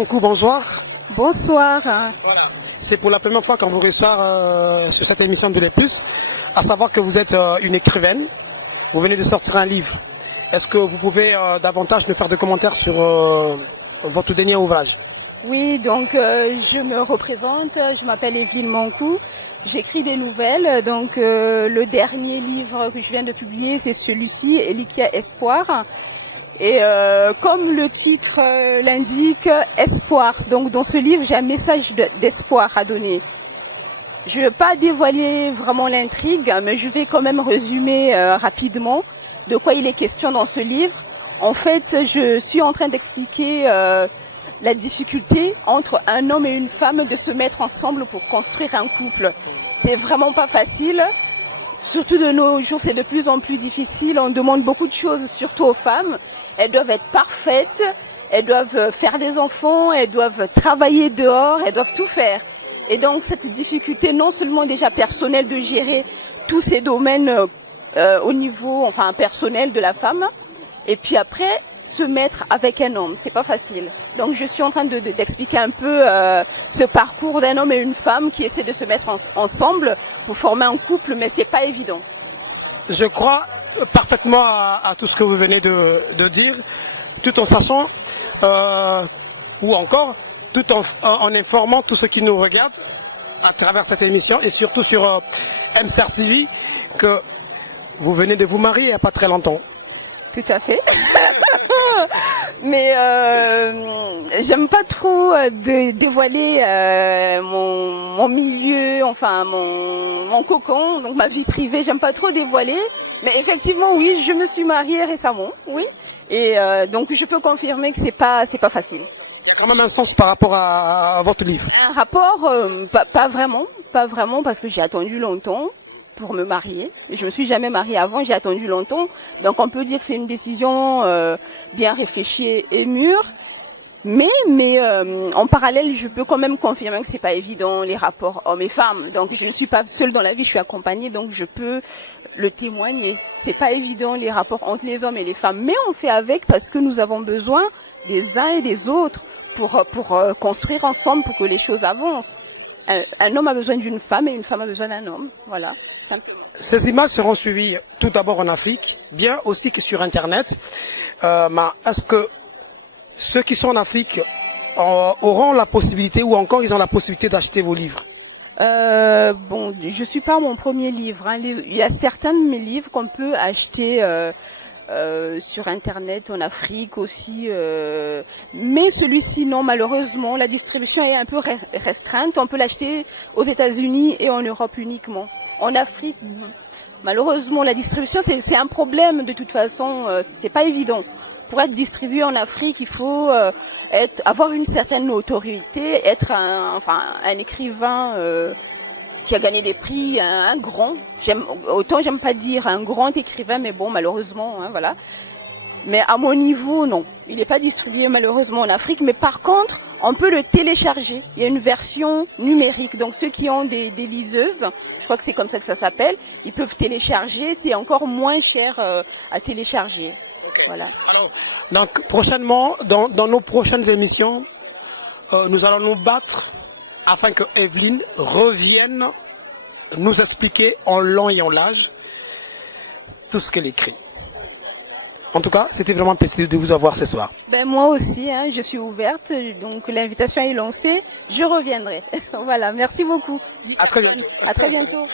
Mankou, bonsoir. Bonsoir. Voilà. C'est pour la première fois qu'on vous reçoit sur cette émission de Les Plus, à savoir que vous êtes une écrivaine. Vous venez de sortir un livre. Est-ce que vous pouvez davantage nous faire des commentaires sur votre dernier ouvrage? Oui, donc je me représente, je m'appelle Evelyne Mankou, j'écris des nouvelles, donc le dernier livre que je viens de publier c'est celui-ci, Elikia Espoir, et comme le titre l'indique, espoir, donc dans ce livre j'ai un message d'espoir à donner. Je ne vais pas dévoiler vraiment l'intrigue, mais je vais quand même résumer rapidement de quoi il est question dans ce livre. En fait, je suis en train d'expliquer la difficulté entre un homme et une femme de se mettre ensemble pour construire un couple. C'est vraiment pas facile. Surtout de nos jours, c'est de plus en plus difficile. On demande beaucoup de choses, surtout aux femmes. Elles doivent être parfaites, elles doivent faire des enfants, elles doivent travailler dehors, elles doivent tout faire. Et donc cette difficulté, non seulement déjà personnelle de gérer tous ces domaines au niveau personnel de la femme, et puis après se mettre avec un homme, c'est pas facile. Donc je suis en train d'expliquer un peu ce parcours d'un homme et une femme qui essaient de se mettre ensemble pour former un couple, mais c'est pas évident. Je crois parfaitement à tout ce que vous venez de dire, tout en sachant, ou encore, tout en informant tous ceux qui nous regardent à travers cette émission et surtout sur MCR TV que vous venez de vous marier il n'y a pas très longtemps. Tout à fait. Mais j'aime pas trop dévoiler mon milieu, mon cocon, donc ma vie privée, j'aime pas trop dévoiler. Mais effectivement, oui, je me suis mariée récemment, oui. Et donc je peux confirmer que c'est pas facile. Il y a quand même un sens par rapport à votre livre. Un rapport, pas vraiment, parce que j'ai attendu longtemps pour me marier. Je me suis jamais mariée avant, j'ai attendu longtemps. Donc on peut dire que c'est une décision bien réfléchie et mûre. Mais en parallèle, je peux quand même confirmer que c'est pas évident les rapports hommes et femmes. Donc je ne suis pas seule dans la vie, je suis accompagnée, donc je peux le témoigner. C'est pas évident les rapports entre les hommes et les femmes, mais on fait avec parce que nous avons besoin des uns et des autres pour construire ensemble, pour que les choses avancent. Un homme a besoin d'une femme et une femme a besoin d'un homme. Voilà. Ces images seront suivies tout d'abord en Afrique, bien aussi que sur Internet. Mais est-ce que ceux qui sont en Afrique auront la possibilité ou encore ils ont la possibilité d'acheter vos livres? Bon, je suis pas mon premier livre. Hein. Il y a certains de mes livres qu'on peut acheter sur Internet en Afrique aussi. Mais celui-ci, non, malheureusement, la distribution est un peu restreinte. On peut l'acheter aux États-Unis et en Europe uniquement. En Afrique, malheureusement, la distribution, c'est un problème de toute façon. C'est pas évident. Pour être distribué en Afrique, il faut avoir une certaine notoriété, être un écrivain qui a gagné des prix, un grand. J'aime pas dire un grand écrivain, mais bon, malheureusement, hein, voilà. Mais à mon niveau, non. Il n'est pas distribué malheureusement en Afrique, mais par contre, on peut le télécharger. Il y a une version numérique. Donc ceux qui ont des liseuses, je crois que c'est comme ça que ça s'appelle, ils peuvent télécharger. C'est encore moins cher à télécharger. Okay. Voilà. Alors, donc prochainement, dans nos prochaines émissions, nous allons nous battre afin que Evelyne revienne nous expliquer en long et en large tout ce qu'elle écrit. En tout cas, c'était vraiment un plaisir de vous avoir ce soir. Ben moi aussi, hein, je suis ouverte, donc l'invitation est lancée, je reviendrai. Voilà, merci beaucoup. À très bientôt. À très bientôt.